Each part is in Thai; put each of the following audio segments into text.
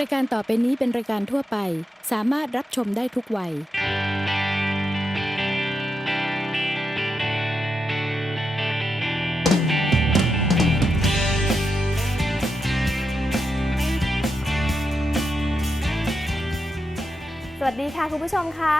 รายการต่อไปนี้เป็นรายการทั่วไป สามารถรับชมได้ทุกวัย สวัสดีค่ะคุณผู้ชมคะ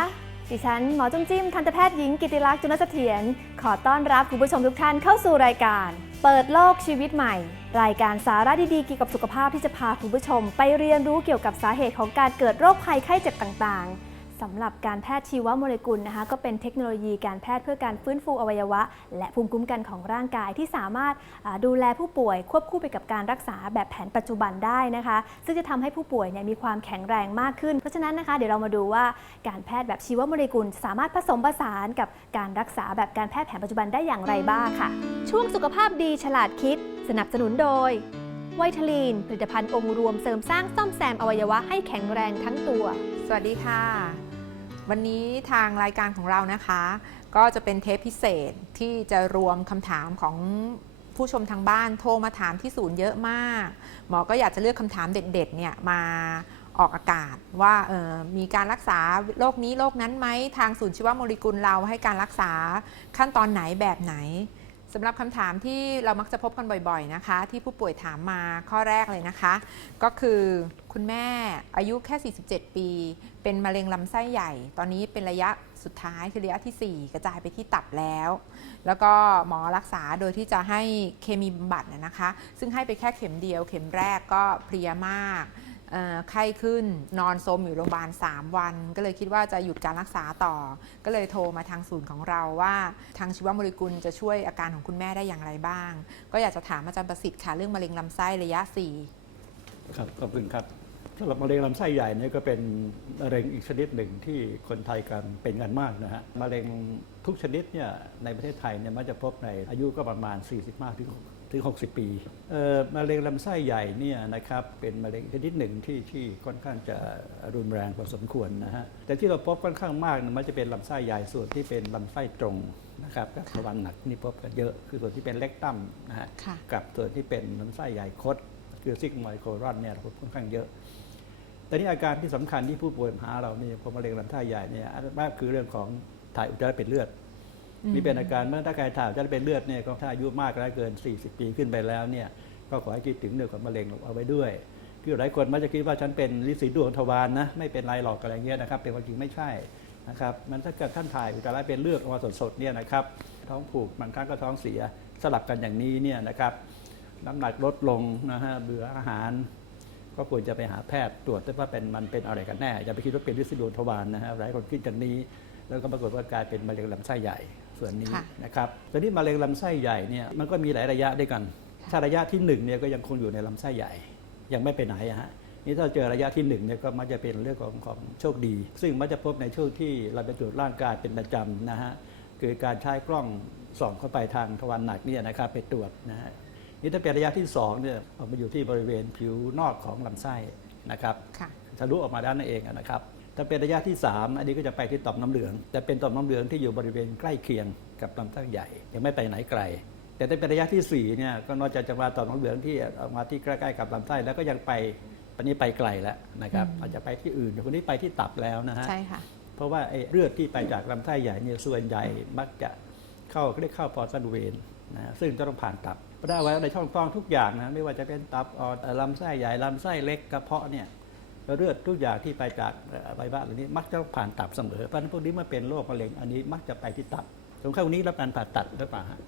ดิฉันหมอจุ้มจิ้มทันตแพทย์หญิงกิติลักษณ์จุลเสถียรขอต้อนรับคุณผู้ชมทุกท่านเข้าสู่รายการ เปิดโลกชีวิตใหม่ รายการสาระดีๆเกี่ยวกับสุขภาพที่จะพาคุณผู้ชม ไปเรียนรู้เกี่ยวกับสาเหตุของการเกิดโรคภัยไข้เจ็บต่างๆ สำหรับการแพทย์ชีวโมเลกุลนะคะ ก็เป็นเทคโนโลยีการแพทย์เพื่อการฟื้นฟูอวัยวะ และภูมิคุ้มกันของร่างกายที่สามารถดูแลผู้ป่วยควบคู่ไปกับการรักษาแบบแผนปัจจุบันได้นะคะ ซึ่งจะทำให้ผู้ป่วยเนี่ยมีความแข็งแรงมากขึ้น เพราะฉะนั้นนะคะเดี๋ยวเรามาดูว่าการแพทย์แบบชีวโมเลกุล สามารถผสมผสานกับการรักษาแบบการแพทย์แผนปัจจุบันได้อย่างไรบ้างค่ะ ช่วงสุขภาพดีฉลาดคิด สนับสนุนโดยไวทลีน ผลิตภัณฑ์องค์รวมเสริมสร้างซ่อมแซมอวัยวะให้แข็งแรงทั้งตัว สวัสดีค่ะ วันนี้ทางรายการของเรานะคะ ก็จะเป็นเทปพิเศษที่จะรวมคำถามของผู้ชมทางบ้านโทรมาถามที่ศูนย์เยอะมาก หมอก็อยากจะเลือกคำถามเด็ดๆเนี่ยมาออกอากาศว่าออมีการรักษาโรคนี้โรคนั้นไหมทางศูนย์ชีวโมเลกุลเราให้การรักษาขั้นตอนไหนแบบไหน สำหรับคำถามที่เรามักจะพบกันบ่อยๆนะคะ ที่ผู้ป่วยถามมาข้อแรกเลยนะคะ ก็คือคุณแม่อายุแค่ 47 ปี เป็นมะเร็งลำไส้ใหญ่ ตอนนี้เป็นระยะสุดท้ายคือระยะทีสี่4 กระจายไปที่ตับแล้ว แล้วก็หมอรักษาโดยที่จะให้เคมีบำบัดนะคะ ซึ่งให้ไปแค่เข็มเดียว เข็มแรกก็เพลียมาก ไข้ขึ้นนอนโซมอยู่โรงพยาบาล 3 วัน ก็เลยคิดว่าจะหยุดการรักษาต่อ ก็เลยโทรมาทางศูนย์ของเราว่าทางชีวโมเลกุลจะช่วยอาการของคุณแม่ได้อย่างไรบ้าง ก็อยากจะถามอาจารย์ประสิทธิ์ค่ะเรื่องมะเร็งลำไส้ระยะ 4 ครับขอบคุณครับสำหรับมะเร็งลำไส้ใหญ่เนี่ยก็เป็นมะเร็งอีกชนิดหนึ่งที่คนไทยกันเป็นกันมากนะฮะมะเร็งทุกชนิดเนี่ยในประเทศไทยเนี่ยมักจะพบในอายุก็ประมาณ 45 ถึงถึง 60 ปีเอ่อมะเร็งลำไส้ใหญ่เนี่ยนะครับเป็นมะเร็งชนิดหนึ่งที่ที่ค่อนข้างจะรุนแรงพอสมควรนะฮะแต่ที่เราพบค่อนข้างมากเนี่ยมันจะเป็นลำไส้ใหญ่ส่วนที่เป็นลำไส้ตรงนะครับกับทวารหนักนี่พบกันเยอะคือส่วนที่เป็นเล็กตั้มนะฮะค่ะกับส่วนที่เป็นลำไส้ใหญ่คด คือซิกมอยโครอนเนี่ยเราพบค่อนข้างเยอะแต่นี่อาการที่สำคัญที่ผู้ป่วยมาหาเราเนี่ยพอมะเร็งลำไส้ใหญ่เนี่ยอันแรกคือเรื่องของถ่ายอุจจาระเป็นเลือด นี่เป็นอาการเมื่อถ้าใครถ่ายอุจะเป็นเลือดเนี่ยก็ถ้าอายุมากแล้วเกิน 40 ปีขึ้นไปแล้วเนี่ยก็ขอให้คิดถึงเรื่องของมะเร็งเอาไว้ด้วย คือหลายคนมักจะคิดว่าฉันเป็นลิสีดวงทวารนะไม่เป็นไรหรอกอะไรเงี้ยนะครับเป็นความจริงไม่ใช่นะครับมันถ้าเกิดท่านถ่ายอุจจาระเป็นเลือดออกมาสดๆเนี่ยนะครับท้องผูกบางครั้งก็ท้องเสียสลับกันอย่างนี้เนี่ยนะครับน้ำหนักลดลงนะฮะเบื่ออาหาร ก็ควรจะไปหาแพทย์ตรวจว่าเป็นมันเป็นอะไรกันแน่อย่าไปคิดว่าเป็นลิซิโดนทวารนะฮะหลายคนคิดกันนี้ แล้วก็ปรากฏว่ากลายเป็นมะเร็งลำไส้ใหญ่ ส่วนนี้ค่ะนะครับตอนนี้มะเร็งลำไส้ใหญ่เนี่ยมันก็มีหลายระยะด้วยกัน ถ้าระยะที่หนึ่งเนี่ยก็ยังคงอยู่ในลำไส้ใหญ่ ยังไม่ไปไหนอะฮะนี่ถ้าเจอระยะที่หนึ่งเนี่ยก็มักจะเป็นเรื่องของของโชคดี ซึ่งมักจะพบในช่วงที่เราไปตรวจร่างกายเป็นประจำนะฮะคือการใช้กล้องส่องเข้าไปทางทวารหนักเนี่ยนะครับไปตรวจนะฮะนี่ถ้าเป็นระยะที่2เนี่ยออกมาอยู่ที่บริเวณผิวนอกของลำไส้นะครับค่ะทะลุออกมาด้านนั่นเองนะครับ ถ้าเป็นระยะที่ 3 อันนี้ก็จะไปที่ต่อมน้ำเหลือง แต่เป็นต่อมน้ำเหลืองที่อยู่บริเวณใกล้เคียงกับลำไส้ใหญ่ยังไม่ไปไหนไกล แต่ถ้าเป็นระยะที่4เนี่ยก็นอกจากจะมาต่อมน้ำเหลืองที่ออกมาที่ใกล้ๆกับลำไส้แล้วก็ยังไปปันนี้ไปไกลแล้วนะครับอาจจะไปที่อื่นแต่คนนี้ไปที่ตับแล้วนะฮะใช่ค่ะเพราะว่าไอ้เลือดที่ไปจากลำไส้ใหญ่เนี่ยส่วนใหญ่มักจะเข้าเรียกเข้าพอร์ซันเวนนะฮะซึ่งจะต้องผ่านตับเพราะได้ไว้ในช่องท้องทุกอย่างนะไม่ว่าจะเป็นตับอ่อนเอ่อลำไส้ใหญ่ลำไส้เล็กกระเพาะเนี่ย เลือดทุกอย่างที่ไปจากเอ่ออวัยวะเหล่านี้มักจะต้องผ่านตับเสมอเพราะฉะนั้นพวกนี้เมื่อเป็นโรคมะเร็งอันนี้มักจะไปที่ตับสงครามนี้รับการผ่าตัดหรือเปล่าฮะ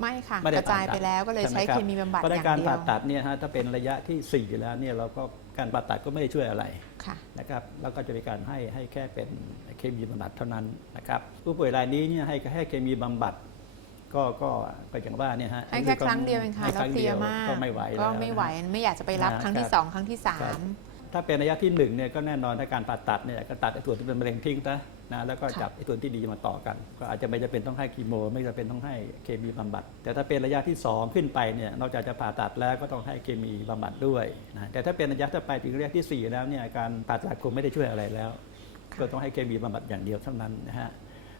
ไม่ค่ะไม่กได้ระจายผ่าตัดไปแล้วก็เลยช่ไหใช้รับเคมีบำบัดเพราะอในย่างการเดียผ่าวตัดเนี่ยฮะถ้าเป็นระยะที่สี่แล้วเนี่ยเราก็การผ่าตัดก็ไม่ได้ช่วยอะไรค่ะนะครับแล้วก็จะมีการให้ให้แค่เป็นเคมีบำบัดเท่านั้นนะครับผู้ป่วยรายนี้เนี่ยให้ให้เคมีบำบัดก็ก็ก็อย่างว่าเนี่ยฮะให้แค่ครั้งเดียวเองค่ะให้แล้ควรั้งเพลีเดียยวมากก็ไม่ไหวก็แล้วไม่ไหวนะไม่อยากจะไปรับนะครั้งที่ครับสองครั้งที่สาครับม ถ้าเป็นระยะที่หนึ่งเนี่ยก็แน่นอนถ้าการผ่าตัดเนี่ยก็ตัดไอ้ส่วนที่เป็นมะเร็งทิ้งนะนะแล้วก็ค่ะจับไอ้ส่วนที่ดีมาต่อกัน ก็อาจจะไม่จำเป็นต้องให้คีโม ไม่จำเป็นต้องให้เคมีบำบัด แต่ถ้าเป็นระยะที่สองขึ้นไปเนี่ยนอกจากจะผ่าตัดแล้วก็ต้องให้เคมีบำบัดด้วยนะแต่ถ้าเป็นระยะถ้าไปถึงระยะที่สี่แล้วเนี่ยการผ่าตัดคงไม่ได้ช่วยอะไรแล้ว ก็ต้องให้เคมีบำบัดอย่างเดียวเท่านั้นนะฮะ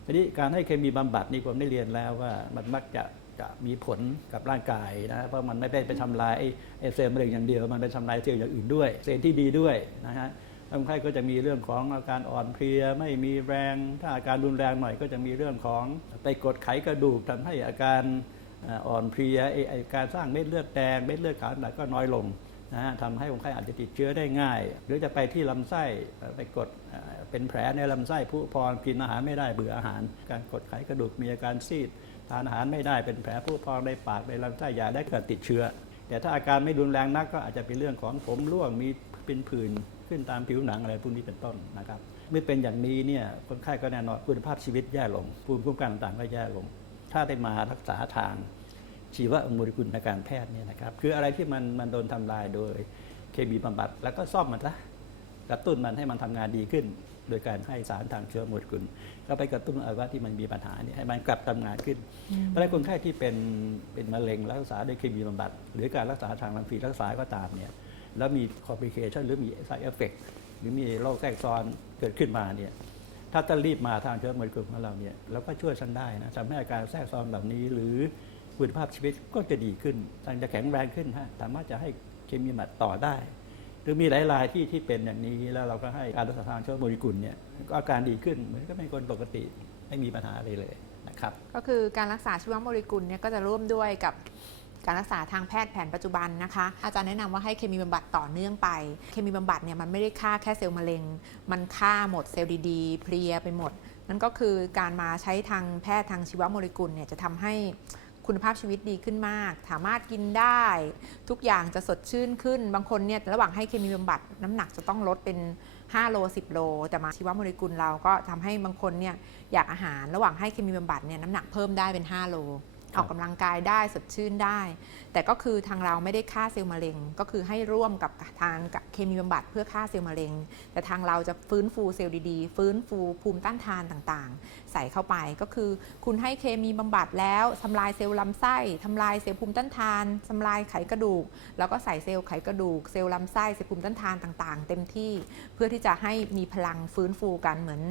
ทีนี้การให้เคมีบำบัดนี่ผมได้เรียนแล้วว่ามันมักจะ จะมีผลกับร่างกายนะเพราะมันไม่ได้ไปทำลายไอ้เซลล์มะเร็งอย่างเดียว มันไปทำลายเซลล์อย่างอื่นด้วย เซลล์ที่ดีด้วยนะฮะคนไข้ก็จะมีเรื่องของอาการอ่อนเพลียไม่มีแรง ถ้าอาการรุนแรงหน่อยก็จะมีเรื่องของไปกดไขกระดูกทำให้อาการอ่อนเพลียไอ้การสร้างเม็ดเลือดแดงเม็ดเลือดขาวต่างก็น้อยลงนะฮะทำให้คนไข้อาจจะติดเชื้อได้ง่าย หรือจะไปที่ลำไส้ไปกดเป็นแผลในลำไส้ผุพองกินอาหารไม่ได้เบื่ออาหาร การกดไขกระดูกมีอาการซีด ทานอาหารไม่ได้เป็นแผลผุพองในปากในลำไส้ยาได้เกิดติดเชื้อ แต่ถ้าอาการไม่รุนแรงนักก็อาจจะเป็นเรื่องของผมร่วงมีเป็นผื่นขึ้นตามผิวหนังอะไรพวกนี้เป็นต้นนะครับเมื่อเป็นอย่างนี้เนี่ยคนไข้ก็แน่นอนคุณภาพชีวิตแย่ลงภูมิคุ้มกันต่างๆก็แย่ลง ถ้าได้มารักษาทางชีวโมเลกุลทางการแพทย์เนี่ยนะครับคืออะไรที่มันมันโดนทำลายโดยเคมีบำบัด แล้วก็ซ่อมมันซะกระตุ้นมันให้มันทำงานดีขึ้น โดยการให้สารทางเชื้อโมเลกุลก็ไปกระตุ้นอวัยวะที่มันมีปัญหาเนี่ยให้มันกลับทำงานขึ้น เพราะฉะนั้นคนไข้ที่เป็นเป็นมะเร็งรักษาด้วยเคมีบำบัด หรือการรักษาทางรังสีรักษาก็ตามเนี่ยแล้วมี complication หรือมี side effect หรือมีโรคแทรกซ้อนเกิดขึ้นมาเนี่ยถ้าจะรีบมาทางเชื้อโมเลกุลของเราเนี่ยเราก็ช่วยท่านได้นะทำให้อาการแทรกซ้อนเหล่านี้ หรือคุณภาพชีวิตก็จะดีขึ้นท่านจะแข็งแรงขึ้นฮะสามารถจะให้เคมีบำบัดต่อได้ หรือมีหลายรายที่ที่เป็นอย่างนี้แล้วเราก็ให้การรักษาทางเชื้อโมเลกุลเนี่ยก็อาการดีขึ้นเหมือนก็เป็นคนปกติไม่มีปัญหาอะไรเลยนะครับ ก็คือการรักษาชีวโมเลกุลเนี่ยก็จะร่วมด้วยกับการรักษาทางแพทย์แผนปัจจุบันนะคะ อาจารย์แนะนำว่าให้เคมีบำบัดต่อเนื่องไป เคมีบำบัดเนี่ยมันไม่ได้ฆ่าแค่เซลล์มะเร็ง มันฆ่าหมดเซลล์ดีๆ เพลียไปหมด นั่นก็คือการมาใช้ทางแพทย์ทางชีวโมเลกุลเนี่ยจะทำให้ คุณภาพชีวิตดีขึ้นมาก สามารถกินได้ ทุกอย่างจะสดชื่นขึ้น บางคนเนี่ยระหว่างให้เคมีบำบัดน้ำหนักจะต้องลดเป็น 5 โล 10 โล แต่มาชีวโมเลกุลเราก็ทำให้บางคนเนี่ยอยากอาหารระหว่างให้เคมีบำบัดเนี่ยน้ำหนักเพิ่มได้เป็น 5 โลออกกำลังกายได้สดชื่นได้ แต่ก็คือทางเราไม่ได้ฆ่าเซลล์มะเร็ง ก็คือให้ร่วมกับทางเคมีบำบัดเพื่อฆ่าเซลล์มะเร็ง แต่ทางเราจะฟื้นฟูเซลล์ดีๆ ฟื้นฟูภูมิต้านทานต่างๆ ใส่เข้าไป ก็คือ คุณให้เคมีบำบัดแล้วทำลายเซลล์ลำไส้ทำลายเซลล์ภูมิต้านทานทำลายไขกระดูก แล้วก็ใส่เซลล์ไขกระดูก เซลล์ลำไส้เซลล์ภูมิต้านทานต่างๆ เต็มที่เพื่อที่จะให้มีพลังฟื้นฟูกันเหมือน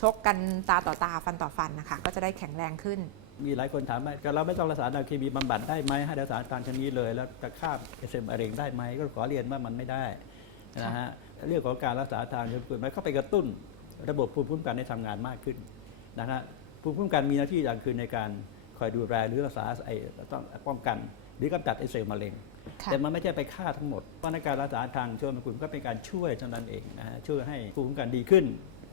ชกกันตาต่อตาฟันต่อฟันนะคะก็จะได้แข็งแรงขึ้น มีหลายคนถามว่าเราไม่ต้องรักษาทางเคมีบำบัดได้ไหมให้รักษาตามชนิดเลย แล้วจะฆ่าเซลล์มะเร็งได้ไหมก็ขอเรียนว่ามันไม่ได้นะฮะเรื่องของการรักษาทางเชื้อกุลมันเข้าไปกระตุ้นระบบภูมิคุ้มกันให้ทำงานมากขึ้น นะฮะภูมิคุ้มกันมีหน้าที่อย่างคือในการคอยดูแลหรือรักษาไอ้ต้องป้องกัน หรือกำจัดไอ้เซลล์มะเร็งค่ะแต่มันไม่ใช่ไปฆ่าทั้งหมดเพราะในการรักษาทางเชื้อมะเร็งก็เป็นการช่วยเท่านั้นเองนะฮะช่วยให้ภูมิคุ้มกันดีขึ้น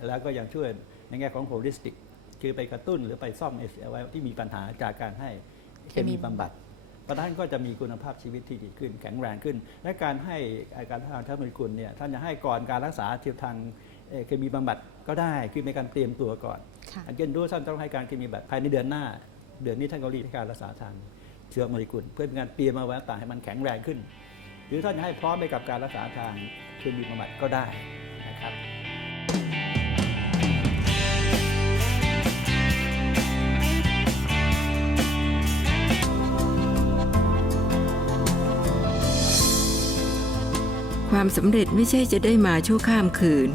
แล้วก็ยังช่วยในแง่ของโฮลิสติกคือไปกระตุ้นหรือไปซ่อมไอ้อวัยวะที่มีปัญหาจากการให้เคมีบำบัดเพราะฉะนั้นก็จะมีคุณภาพชีวิตที่ดีขึ้น แข็งแรงขึ้น และการให้อาการทางเชื้อมะเร็งเนี่ยท่านจะให้ก่อนการรักษาเทียบทางเอ่อเคมีบำบัดก็ได้คือในการเตรียมตัวก่อนค่ะอันเช่นรู้ว่าท่านต้องให้การเคมีบำบัดภายในเดือนหน้า เดือนนี้ท่านก็รีบให้การรักษาทางเชื้อมะเร็งเพื่อเป็นการเตรียมเอาไว้ต่างให้มันแข็งแรงขึ้น หรือท่านจะให้พร้อมไปกับการรักษาทางเคมีบำบัดก็ได้นะครับความสำเร็จไม่ใช่จะได้มาชั่วข้ามคืน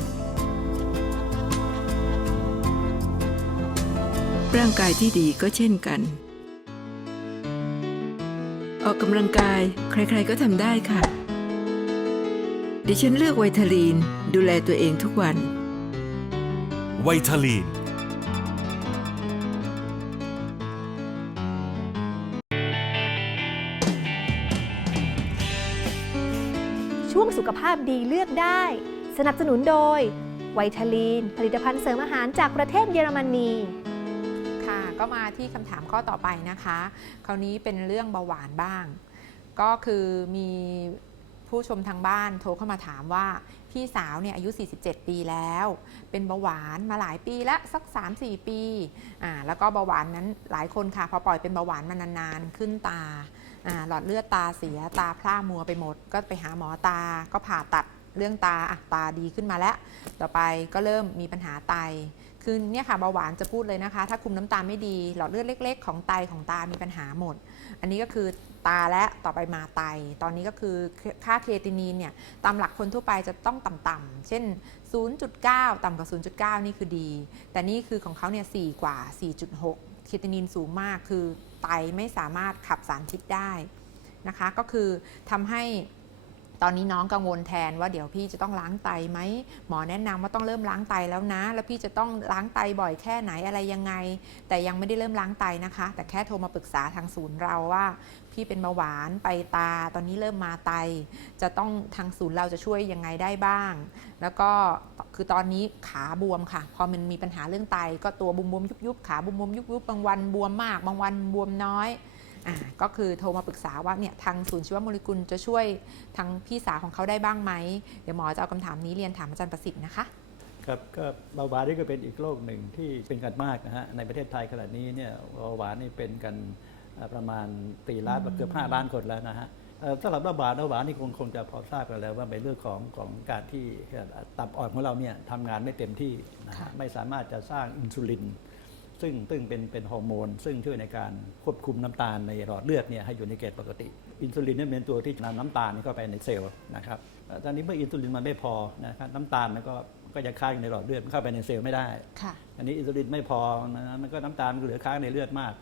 ร่างกายที่ดีก็เช่นกัน ออกกำลังกายใครๆก็ทำได้ค่ะ ดิฉันเลือกไวทาลีนดูแลตัวเองทุกวัน ไวทาลีน ช่วงสุขภาพดีเลือกได้ สนับสนุนโดยไวทาลีน ผลิตภัณฑ์เสริมอาหารจากประเทศเยอรมนีค่ะ ก็มาที่คำถามข้อต่อไปนะคะ คราวนี้เป็นเรื่องเบาหวานบ้าง ก็คือมีผู้ชมทางบ้านโทรเข้ามาถามว่า พี่สาวเนี่ยอายุ 47 ปีแล้ว เป็นเบาหวานมาหลายปีละสัก 3-4 ปีอ่าแล้วก็เบาหวานนั้นหลายคนค่ะ พอปล่อยเป็นเบาหวานมานานๆ ขึ้นตาอ่าหลอดเลือดตาเสียตาพร่ามัวไปหมด ก็ไปหาหมอตาก็ผ่าตัดเรื่องตาอะตาดีขึ้นมาแล้ว ต่อไปก็เริ่มมีปัญหาไต คือเนี่ยค่ะเบาหวานจะพูดเลยนะคะ ถ้าคุมน้ำตาลไม่ดี หลอดเลือดเล็ก ๆ ของไตของตามีปัญหาหมด อันนี้ก็คือตาและต่อไปมาไต ตอนนี้ก็คือค่าเคตินีนเนี่ยตามหลักคนทั่วไปจะต้องต่ำๆเช่น 0.9 ต่ำกว่า 0.9 นี่คือดี แต่นี่คือของเขาเนี่ย4กว่า 4.6 เคตินีนสูงมากคือไตไม่สามารถขับสารพิษได้นะคะ ก็คือทำให้ ตอนนี้น้องกังวลแทนว่าเดี๋ยวพี่จะต้องล้างไตไหมหมอแนะนำว่าต้องเริ่มล้างไตแล้วนะ แล้วพี่จะต้องล้างไตบ่อยแค่ไหนอะไรยังไง แต่ยังไม่ได้เริ่มล้างไตนะคะ แต่แค่โทรมาปรึกษาทางศูนย์เราว่าพี่เป็นเบาหวานไปตา ตอนนี้เริ่มมาไต จะต้องทางศูนย์เราจะช่วยยังไงได้บ้าง แล้วก็คือตอนนี้ขาบวมค่ะ พอมันมีปัญหาเรื่องไต ก็ตัวบวมบวมยุบยุบขาบวมบวมยุบยุบบางวันบวมมาก บางวันบวมน้อย อ่าก็คือโทรมาปรึกษาว่าเนี่ยทางศูนย์ชีวโมเลกุลจะช่วยทางพี่สาวของเขาได้บ้างไหม เดี๋ยวหมอจะเอาคำถามนี้เรียนถามอาจารย์ประสิทธิ์นะคะ ครับก็เบาหวานนี่ก็เป็นอีกโรคหนึ่งที่เป็นกันมากนะฮะในประเทศไทยขณะนี้เนี่ยเบาหวานนี่เป็นกันเอ่อประมาณตีล้านเกือบห้าล้านคนแล้วนะฮะเอ่อสำหรับเบาหวานเบาหวานนี่คงคงจะพอทราบกันแล้วว่าเป็นเรื่องของของการที่ตับอ่อนของเราเนี่ยทำงานไม่เต็มที่นะฮะค่ะไม่สามารถจะสร้างอินซูลิน ซึ่งซึ่งเป็นเป็นฮอร์โมน ซึ่งช่วยในการควบคุมน้ำตาลในหลอดเลือดเนี่ยให้อยู่ในเกณฑ์ปกติ อินซูลินเนี่ยเป็นตัวที่นำน้ำตาลนี่เข้าไปในเซลล์นะครับเอ่อตอนนี้เมื่ออินซูลินมันไม่พอนะครับน้ำตาลมันก็ก็จะค้างอยู่ในหลอดเลือดมันเข้าไปในเซลล์ไม่ได้ค่ะอันนี้อินซูลินไม่พอนะมันก็น้ำตาลมันก็เหลือค้างในเลือดมาก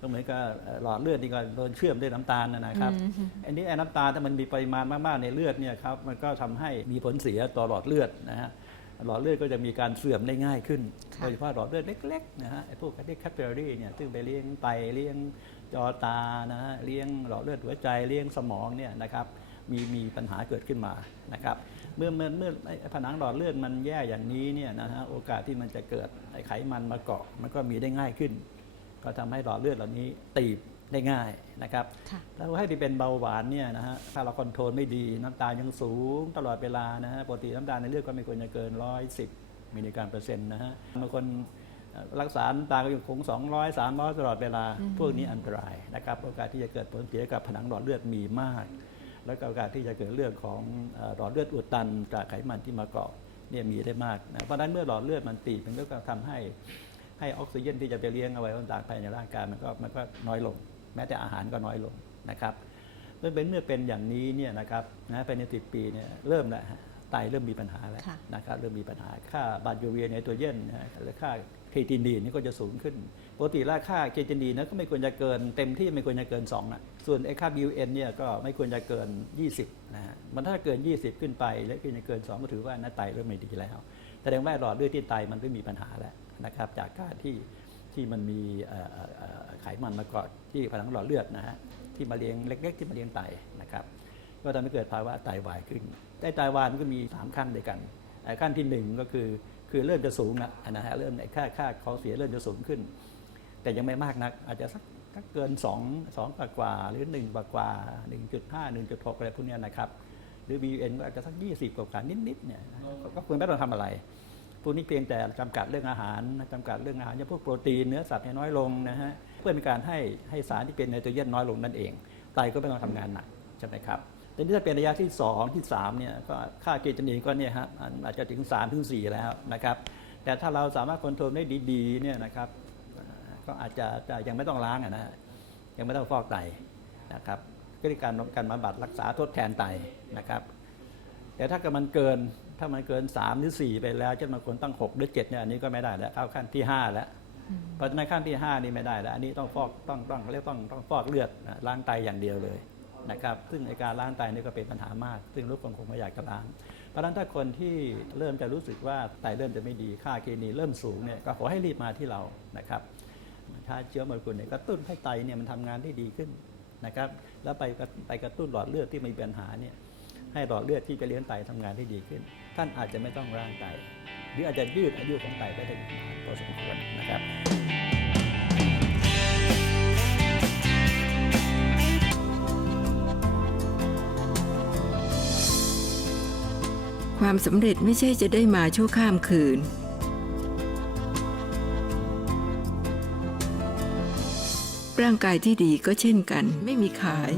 ก็เหมือนกับเอ่อหลอดเลือดนี่ก็โดนเชื่อมด้วยน้ำตาลนะนะครับอืมอันนี้ไอ้น้ำตาลถ้ามันมีปริมาณมากๆในเลือดเนี่ยครับมันก็ทำให้มีผลเสียต่อหลอดเลือดนะฮะ หลอดเลือดก็จะมีการเสื่อมได้ง่ายขึ้นค่ะโดยเฉพาะหลอดเลือดเล็กๆนะฮะไอ้พวกเรียกแคปเปอรี่เนี่ยซึ่งไปเลี้ยงไตเลี้ยงจอตานะฮะเลี้ยงหลอดเลือดหัวใจเลี้ยงสมองเนี่ยนะครับมีมีปัญหาเกิดขึ้นมานะครับเมื่อเมื่อเมื่อไอ้ผนังหลอดเลือดมันแย่อย่างนี้เนี่ยนะฮะโอกาสที่มันจะเกิดไอ้ไขมันมาเกาะมันก็มีได้ง่ายขึ้น ก็ทำให้หลอดเลือดเหล่านี้ตีบ ได้ง่ายนะครับค่ะแล้วให้ไปเป็นเบาหวานเนี่ยนะฮะถ้าเราคอนโทรลไม่ดีน้ำตาลยังสูงตลอดเวลานะฮะปกติน้ำตาลในเลือดก็ไม่ควรจะเกิน 110 มิลลิกรัมเปอร์เซ็นต์นะฮะบางคนเอ่อรักษาน้ำตาลก็ยังคง 200 300 ตลอดเวลาอืมพวกนี้อันตรายนะครับโอกาสที่จะเกิดผลเสียกับผนังหลอดเลือดมีมาก แล้วก็โอกาสที่จะเกิดเรื่องของเอ่อหลอดเลือดอุดตันจากไขมันที่มาเกาะเนี่ยมีได้มากนะเพราะฉะนั้นเมื่อหลอดเลือดมันตีบมันก็ทำให้ให้ออกซิเจนที่จะไปเลี้ยงเอาไว้ต่างๆภายในร่างกายมันก็มันก็น้อยลง แม้แต่อาหารก็น้อยลงนะครับเมื่อเป็นเมื่อเป็นอย่างนี้เนี่ยนะครับนะภายในสิปีเนี่ยเริ่มแล้วฮะไตเริ่มมีปัญหาแล้วค่ะนะครับเริ่มมีปัญหาค่าบาดยูเรียในตัวเย็นนะฮะหรือค่าเคทินีนนี่ก็จะสูงขึ้นปกติแล้วค่าเคทินีนนะก็ไม่ควรจะเกินเต็มที่ไม่ควรจะเกิน2นะส่วนไอ้ค่า BUN เนี่ยก็ไม่ควรจะเกิน 20นะฮะมันถ้าเกิน 20 ขึ้นไป แล้วขึ้นจะเกิน 2 ก็ถือว่าหน้าไตเริ่มไม่ดีแล้วแสดงว่าหลอดเลือดที่ไตมันเริ่มมีปัญหาแล้วนะครับจากการที่ ที่มันมีไขมันมาเกาะที่ผนังหลอดเลือดนะฮะที่มาเลี้ยงเล็ก ๆ ที่มาเลี้ยงไตนะครับก็ทำให้เกิดภาวะไตวายขึ้นไตไตวายมันก็มี 3 ขั้นด้วยกัน ขั้นที่ 1 ก็คือคือเริ่มจะสูงแล้วนะฮะเริ่มไอ้ค่าค่าขอเสียเริ่มจะสูงขึ้น แต่ยังไม่มากนัก อาจจะสักเกิน 2 2กว่ากว่าหรือ1กว่ากว่า1.5 1.6อะไรพวกเนี้ยนะครับ หรือ BUN ก็อาจจะสัก 20 กว่ากว่านิดๆเนี่ยก็ก็ควรไม่ต้องทำอะไร พวกนี้เพียงแต่จำกัดเรื่องอาหารจำกัดเรื่องอาหารอย่างพวกโปรตีนเนื้อสัตว์ให้น้อยลงนะฮะเพื่อเป็นการให้ให้สารที่เป็นไนโตรเจนน้อยลงนั่นเอง ไตก็ไม่ต้องทำงานหนักใช่ไหมครับแต่นี่ถ้าเป็นระยะที่ 2 ที่3เนี่ยก็ค่าเกจนีนก็เนี่ยฮะอาจจะถึง3ถึง4แล้วนะครับแต่ถ้าเราสามารถควบคุมได้ดีๆเนี่ยนะครับก็อาจจะยังไม่ต้องล้างนะฮะยังไม่ต้องฟอกไตนะครับก็คือการการบำบัดรักษาทดแทนไตนะครับแต่ถ้าเกิดมันเกิน ถ้ามันเกิน 3 หรือ 4 ไปแล้วเช่นบางคนตั้ง 6 หรือ 7เนี่ยอันนี้ก็ไม่ได้แล้วเข้าขั้นที่ 5 แล้วเพราะฉะนั้นขั้นที่ 5 นี่ไม่ได้แล้ว อันนี้ต้องฟอกต้องต้องเขาเรียกต้องต้องฟอกเลือดนะล้างไตอย่างเดียวเลยนะครับซึ่งในการล้างไตนี่ก็เป็นปัญหามาก ซึ่งลูกคนคงไม่อยากจะล้าง เพราะฉะนั้นถ้าคนที่เริ่มจะรู้สึกว่าไตเริ่มจะไม่ดีค่าเคนีเริ่มสูงเนี่ยก็ขอให้รีบมาที่เรานะครับถ้าเชื้อโมเลกุลเนี่ยกระตุ้นให้ไตเนี่ยมันทำงานได้ดีขึ้นนะครับแล้วไปกระไปกระตุ้นหลอดเลือดที่มีปัญหาเนี่ย ให้หลอดเลือดที่ไปเลี้ยงไตทำงานได้ดีขึ้น ท่านอาจจะไม่ต้องร่างไต หรืออาจจะยืดอายุของไตไปได้อีกนานพอสมควรนะครับความสำเร็จไม่ใช่จะได้มาชั่วข้ามคืน ร่างกายที่ดีก็เช่นกัน ไม่มีขาย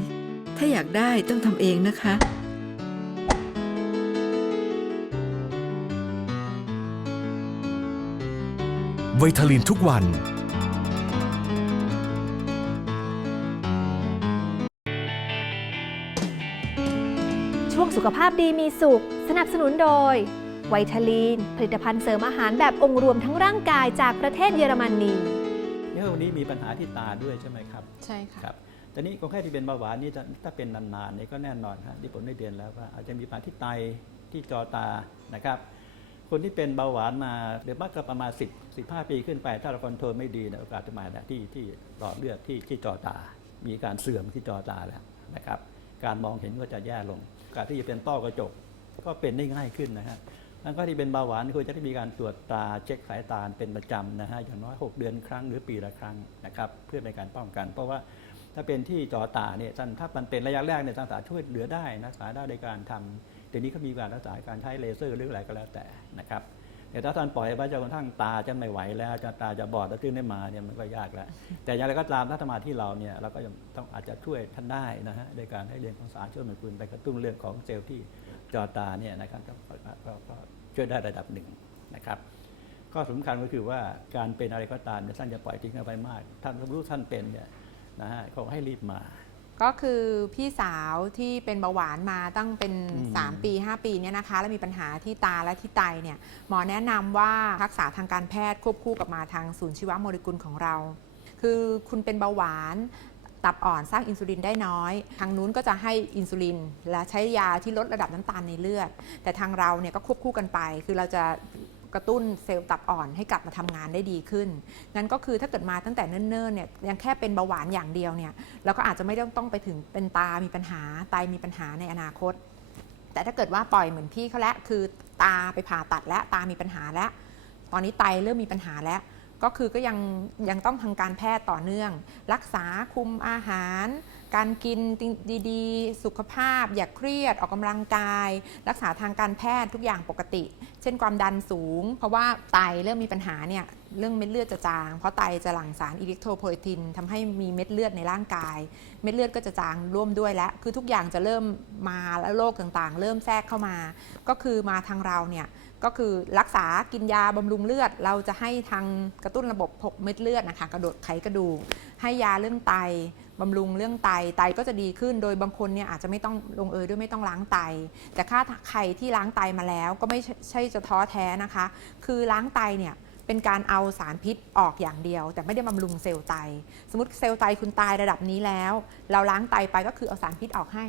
ถ้าอยากได้ต้องทำเองนะคะ วทาลินทุกวัน ช่วงสุขภาพดีมีสุข สนับสนุนโดย ไวทาลีน ผลิตภัณฑ์เสริมอาหารแบบองค์รวมทั้งร่างกายจากประเทศเยอรมนีเนี่ยวันนี้มีปัญหาที่ตาด้วยใช่ไหมครับใช่ค่ะครับแต่นี้คนไข้ที่เป็นเบาหวานนี่จะถ้าเป็นนานๆนี่ก็แน่นอนครับที่ผมได้เรียนแล้วว่าอาจจะมีปัญหาที่ไตที่จอตานะครับ คนที่เป็นเบาหวานมาเดี๋ยวมากก็ประมาณ 10 15 ปีขึ้นไป ถ้าเราคอนโทรลไม่ดีนี่ยโอกาสจะมาที่ที่หลอดเลือดที่ที่จอตา มีการเสื่อมที่จอตาแล้วนะครับ การมองเห็นก็จะแย่ลงโอกาสที่จะเป็นต้อกระจกก็เป็นได้ง่ายขึ้นนะฮะแล้วก็ที่เป็นเบาหวานควรจะได้มีการตรวจตาเช็คสายตาเป็นประจำนะฮะอย่างน้อย 6 เดือนครั้งหรือปีละครั้งนะครับเพื่อเป็นการป้องกัน เพราะว่าถ้าเป็นที่จอตาเนี่ยท่านถ้ามันเป็นระยะแรกเนี่ยทานสาช่วยเหลือได้นะรักษาได้ในการทำเดี๋ยวนี้เขามีการรักษาการใช้เลเซอร์หรืออะไรก็แล้วแต่นะครับแต่ถ้าท่านปล่อยไว้จนกระทั่งตาจะไม่ไหวแล้วจะตาจะบอดแล้วตึ้งได้มาเนี่ยมันก็ยากแล้ว แต่อย่างไรก็ตามถ้าธรรมาที่เราเนี่ยเราก็ยังต้องอาจจะช่วยท่านได้นะฮะในการให้เรียนของสารช่วยเหมือนคุณไปกระตุ้นเรื่องของเซลล์ที่จอตาเนี่ยนะครับก็ช่วยได้ระดับหนึ่งนะครับก็สำคัญก็คือว่าการเป็นอะไรก็ตามเนี่ยท่านจะปล่อยทิ้งเอาไว้มาก ท่านรู้ท่านเป็นเนี่ยนะฮะขอให้รีบมา ก็คือพี่สาวที่เป็นเบาหวานมาตั้งเป็น อืม3 ปี 5 ปีเนี่ยนะคะ แล้วมีปัญหาที่ตาและที่ไตเนี่ยหมอแนะนำว่ารักษาทางการแพทย์ควบคู่กับมาทางศูนย์ชีวโมเลกุลของเรา คือคุณเป็นเบาหวานตับอ่อนสร้างอินซูลินได้น้อย ทางนู้นก็จะให้อินซูลิน และใช้ยาที่ลดระดับน้ำตาลในเลือด แต่ทางเราเนี่ยก็ควบคู่กันไป คือเราจะ กระตุ้นเซลล์ตับอ่อนให้กลับมาทำงานได้ดีขึ้น งั้นก็คือถ้าเกิดมาตั้งแต่เนิ่นๆเนี่ยยังแค่เป็นเบาหวานอย่างเดียวเนี่ยเราก็อาจจะไม่ต้องต้องไปถึงเป็นตามีปัญหาไตมีปัญหาในอนาคต แต่ถ้าเกิดว่าปล่อยเหมือนพี่เขาแล้วคือตาไปผ่าตัดแล้วตามีปัญหาแล้ว ตอนนี้ไตเริ่มมีปัญหาแล้ว ก็คือก็ยังยังต้องทางการแพทย์ต่อเนื่อง รักษาคุมอาหารการกินดีๆ สุขภาพ อย่าเครียดออกกำลังกาย รักษาทางการแพทย์ทุกอย่างปกติ เช่นความดันสูง เพราะว่าไตเริ่มมีปัญหาเนี่ยเรื่องเม็ดเลือดจะจาง เพราะไตจะหลั่งสารอิเล็กโทรโพเอตินทำให้มีเม็ดเลือดในร่างกาย เม็ดเลือดก็จะจางร่วมด้วยแล้วคือทุกอย่างจะเริ่มมาแล้วโรคต่างๆ เริ่มแทรกเข้ามา ก็คือมาทางเราเนี่ยก็คือรักษากินยาบำรุงเลือด เราจะให้ทางกระตุ้นระบบพกเม็ดเลือดนะคะกระโดดไขกระดูกให้ยาเรื่องไต บำรุงเรื่องไตไตก็จะดีขึ้น โดยบางคนเนี่ยอาจจะไม่ต้องลงเอยด้วยไม่ต้องล้างไต แต่ถ้าใครที่ล้างไตมาแล้วก็ไม่ใช่จะท้อแท้นะคะ คือล้างไตเนี่ยเป็นการเอาสารพิษออกอย่างเดียว แต่ไม่ได้บำรุงเซลล์ไต สมมติเซลล์ไตคุณตายระดับนี้แล้ว เราล้างไตไปก็คือเอาสารพิษออกให้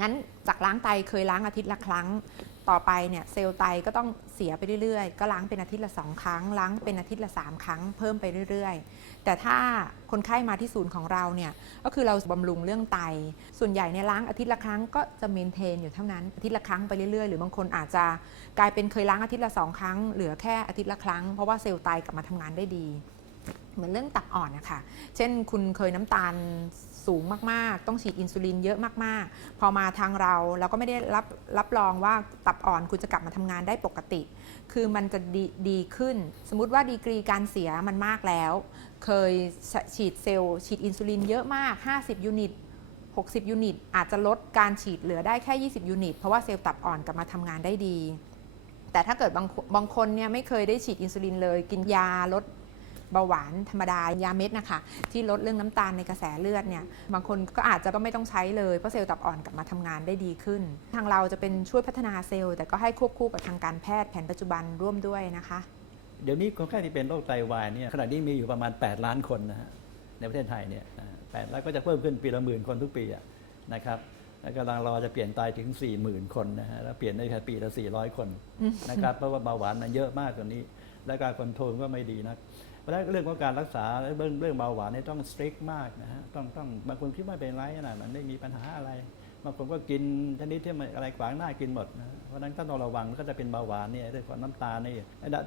งั้นจากล้างไตเคยล้างอาทิตย์ละครั้ง ต่อไปเนี่ยเซลล์ไตก็ต้อง เสียไปเรื่อยๆ ก็ล้างเป็นอาทิตย์ละสองครั้ง ล้างเป็นอาทิตย์ละสามครั้ง เพิ่มไปเรื่อย ๆ แต่ถ้าคนไข้มาที่ศูนย์ของเราเนี่ยก็คือเราบำรุงเรื่องไต ส่วนใหญ่เนี่ยล้างอาทิตย์ละครั้งก็จะเมนเทนอยู่เท่านั้นอาทิตย์ละครั้งไปเรื่อยๆ หรือบางคนอาจจะกลายเป็นเคยล้างอาทิตย์ละสองครั้ง เหลือแค่อาทิตย์ละครั้ง เพราะว่าเซลล์ไตกลับมาทำงานได้ดี เหมือนเรื่องตับอ่อนนะคะ เช่น คุณเคยน้ำตาล สูงมากๆ ต้องฉีดอินซูลินเยอะมากๆ พอมาทางเราเราก็ไม่ได้รับรับรองว่าตับอ่อนคุณจะกลับมาทำงานได้ปกติ คือมันจะดีดีขึ้น สมมุติว่าดีกรีการเสียมันมากแล้ว เคยฉีดเซลล์ฉีดอินซูลินเยอะมาก 50 ยูนิต 60 ยูนิต อาจจะลดการฉีดเหลือได้แค่ 20 ยูนิต เพราะว่าเซลล์ตับอ่อนกลับมาทำงานได้ดีแต่ถ้าเกิดบางบางคนเนี่ยไม่เคยได้ฉีดอินซูลินเลย กินยาลด เบาหวานธรรมดายาเม็ดนะคะที่ลดเรื่องน้ำตาลในกระแสเลือดเนี่ยบางคนก็อาจจะก็ไม่ต้องใช้เลยเพราะเซลล์ตับอ่อนกลับมาทำงานได้ดีขึ้น ทางเราจะเป็นช่วยพัฒนาเซลล์ แต่ก็ให้ควบคู่กับทางการแพทย์แผนปัจจุบันร่วมด้วยนะคะ เดี๋ยวนี้คนไข้ที่เป็นโรคไตวายเนี่ยขณะนี้มีอยู่ประมาณ 8 ล้านคนนะฮะในประเทศไทยเนี่ยแปดล้านก็จะเพิ่มขึ้นปีละหมื่นคนทุกปีนะครับแล้วกำลังรอจะเปลี่ยนไตถึง 4 0,000 คนนะฮะแล้วเปลี่ยนได้แค่ปีละ400 คนนะครับเพราะว่าเบาหวานมันเยอะมากกว่านี้ และการคอนโทรลก็ไม่ดีนะ เพราะฉะนั้นเรื่องของการรักษาเรื่องเรื่องเบาหวานนี่ต้องสตริกมากนะฮะต้องต้องบางคนคิดว่าเป็นไรนะมันไม่มีปัญหาอะไรบางคนก็กินชนิดที่มันอะไรขวางหน้ากินหมดนะเพราะฉะนั้นต้องระวังก็จะเป็นเบาหวานเนี่ยเรื่องของน้ำตาลนี่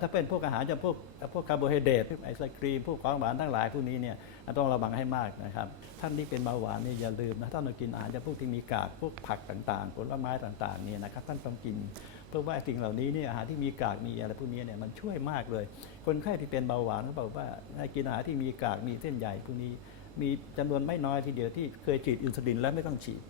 ถ้าเป็นพวกอาหารจะพวกพวกคาร์โบไฮเดรตไอศครีมพวกของหวานทั้งหลายพวกนี้เนี่ยต้องระวังให้มากนะครับ ท่านที่เป็นเบาหวานนี่อย่าลืมนะท่านต้องกินอาหารจะพวกที่มีกากพวกผักต่างๆ ผลไม้ต่างๆเนี่ยนะครับท่านต้องกิน เพราะว่าสิ่งเหล่านี้เนี่ยอาหารที่มีกากมีอะไรพวกนี้เนี่ยมันช่วยมากเลย คนไข้ที่เป็นเบาหวานเขาบอกว่าให้กินอาหารที่มีกากมีเส้นใหญ่พวกนี้มีจำนวนไม่น้อยทีเดียวที่เคยฉีดอินซูลินแล้วไม่ต้องฉีด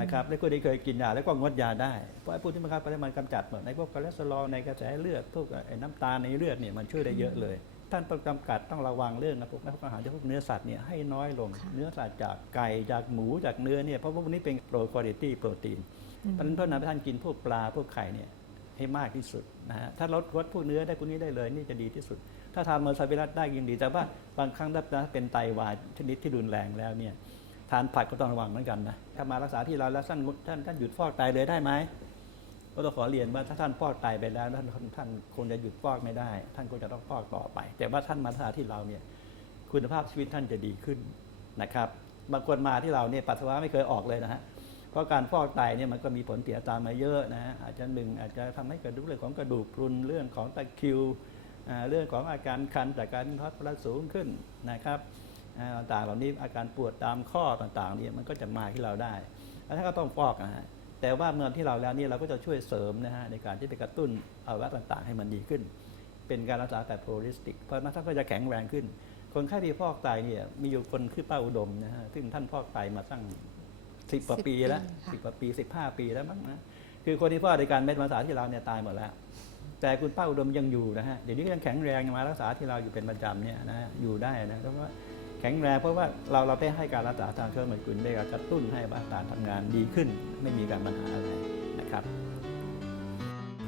นะครับและคนที่เคยกินยาแล้วก็งดยาได้เพราะไอ้พวกที่มันครับมันกำจัดหมดในพวกคอเลสเตอรอลในกระแสเลือดพวกไอ้น้ำตาลในเลือดเนี่ยมันช่วยได้เยอะเลย ท่านต้องจำกัดต้องระวังเรื่องนะพวกพวกอาหารที่พวกเนื้อสัตว์เนี่ยให้น้อยลง เนื้อสัตว์จากไก่จากหมูจากเนื้อเนี่ยเพราะพวกนี้เป็นโปรคุณภาพโปรตีน เพราะฉะนั้นเท่านั้นท่านกินพวกปลาพวกไข่เนี่ยให้มากที่สุดนะฮะถ้าลดลดพวกเนื้อได้พวกนี้ได้เลยนี่จะดีที่สุด ถ้าทานเมอร์ซาวิรัสได้ยิ่งดี แต่ว่าบางครั้งถ้าเป็นไตวายชนิดที่รุนแรงแล้วเนี่ยทานผักก็ต้องระวังเหมือนกันนะถ้ามารักษาที่เราแล้วท่านท่านท่านหยุดฟอกไตเลยได้ไหมก็ต้องขอเรียนว่าถ้าท่านฟอกไตไปแล้วท่านท่านคงจะหยุดฟอกไม่ได้ ท่านก็จะต้องฟอกต่อไป แต่ว่าท่านมารักษาที่เราเนี่ยคุณภาพชีวิตท่านจะดีขึ้นนะครับบางคนมาที่เราเนี่ยปัสสาวะไม่เคยออกเลยนะฮะ เพราะการฟอกไตเนี่ยมันก็มีผลเสียตามมาเยอะนะฮะอาจจะหนึ่งอาจจะทำให้เกิดเรื่องของกระดูกพรุนเรื่องของตะคิวอ่าเรื่องของอาการคันจากการทอดพลัสสูงขึ้นนะครับอ่าต่างเหล่านี้อาการปวดตามข้อต่างๆเนี่ยมันก็จะมาที่เราได้แล้วถ้าก็ต้องฟอกนะฮะแต่ว่าเมื่อที่เราแล้วนี่เราก็จะช่วยเสริมนะฮะในการที่ไปกระตุ้นอวัยวะต่างๆ ให้มันดีขึ้น เป็นการรักษาแบบโฮลิสติก เพราะนั้นท่านก็จะแข็งแรงขึ้น คนไข้ที่ฟอกไตเนี่ยมีอยู่คนคือป้าอุดมนะฮะซึ่งท่านฟอกไตมาตั้ง สิบกว่าปีแล้วค่ะสิบกว่าปีสิบห้าปีแล้วมั้งนะคือคนที่พ่อในการเม็ดมารักษาที่เราเนี่ยตายหมดแล้ว แต่คุณป้าอุดมยังอยู่นะฮะเดี๋ยวนี้ก็ยังแข็งแรงยังมารักษาที่เราอยู่เป็นประจำเนี่ยนะฮะอยู่ได้นะเพราะว่าแข็งแรงเพราะว่าเราเราได้ให้การรักษาทางเชิงเหมือนคุณได้กระตุ้นให้บ้าตาทำงานดีขึ้น ไม่มีการปัญหาอะไรนะครับ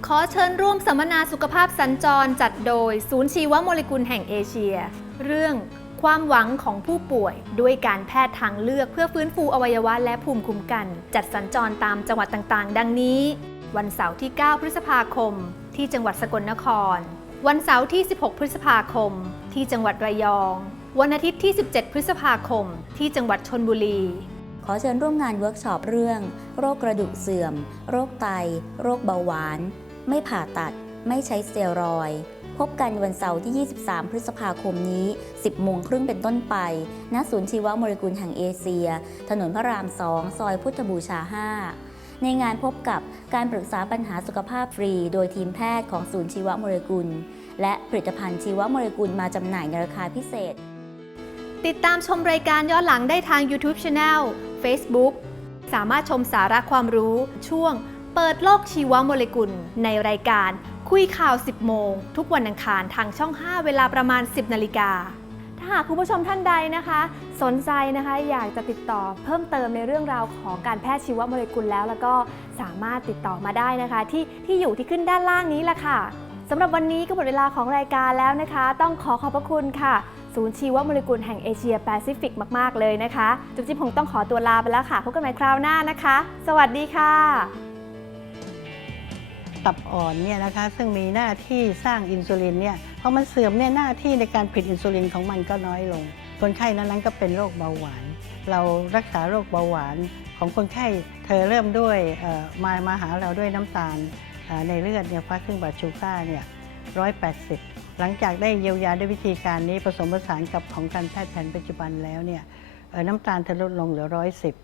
ขอเชิญร่วมสัมมนาสุขภาพสัญจรจัดโดย ศูนย์ชีวโมเลกุลแห่งเอเชีย เรื่อง ความหวังของผู้ป่วยด้วยการแพทย์ทางเลือกเพื่อฟื้นฟูอวัยวะและภูมิคุ้มกัน จัดสัญจรตามจังหวัดต่างๆ ดังนี้ วันเสาร์ที่ 9 พฤษภาคม ที่จังหวัดสกลนคร วันเสาร์ที่ 16 พฤษภาคม ที่จังหวัดระยอง วันอาทิตย์ที่ 17 พฤษภาคม ที่จังหวัดชนบุรีขอเชิญร่วมงานเวิร์กช็อปเรื่อง โรคกระดูกเสื่อม โรคไต โรคเบาหวาน ไม่ผ่าตัด ไม่ใช้สเตียรอย พบกันวันเสาร์ที่ 23 พฤษภาคมนี้ 10 โมงครึ่งเป็นต้นไป ณ ศูนย์ชีวโมเลกุลแห่งเอเชีย ถนนพระราม 2 ซอยพุทธบูชา 5 ในงานพบกับการปรึกษาปัญหาสุขภาพฟรี โดยทีมแพทย์ของศูนย์ชีวโมเลกุล และผลิตภัณฑ์ชีวโมเลกุลมาจำหน่ายในราคาพิเศษ ติดตามชมรายการย้อนหลังได้ทาง YouTube Channel Facebook สามารถชมสาระความรู้ช่วงเปิดโลกชีวโมเลกุลในรายการ คุยข่าว 10 โมง ทุกวันอังคารทางช่อง 5 เวลาประมาณ 10 นาฬิกา ถ้าหากคุณผู้ชมท่านใดนะคะ สนใจนะคะอยากจะติดต่อเพิ่มเติมในเรื่องราวของการแพทย์ชีวโมเลกุลแล้ว แล้วก็สามารถติดต่อมาได้นะคะ ที่ที่อยู่ที่ขึ้นด้านล่างนี้แหละค่ะสำหรับวันนี้ก็หมดเวลาของรายการแล้วนะคะ ต้องขอขอบพระคุณค่ะ ศูนย์ชีวโมเลกุลแห่งเอเชียแปซิฟิกมาก ๆ เลยนะคะ จุ๊บจิ๊บคงต้องขอตัวลาไปแล้วค่ะพบกันใหม่คราวหน้านะคะ สวัสดีค่ะ ตับอ่อนเนี่ยนะคะซึ่งมีหน้าที่สร้างอินซูลินเนี่ยพอมันเสื่อมเนี่ยหน้าที่ในการผลิตอินซูลินของมันก็น้อยลง คนไข้นั้นก็เป็นโรคเบาหวาน เรารักษาโรคเบาหวานของคนไข้เธอเริ่มด้วยมามาหาเราด้วยน้ำตาลในเลือดเนี่ยฟาสซิ่งบาชูค่าเนี่ยร้อยแปดสิบหลังจากได้เยียวยาด้วยวิธีการนี้ผสมผสานกับของการแพทย์แผนปัจจุบันแล้วเนี่ยน้ำตาลเธอลดลงเหลือร้อยสิบ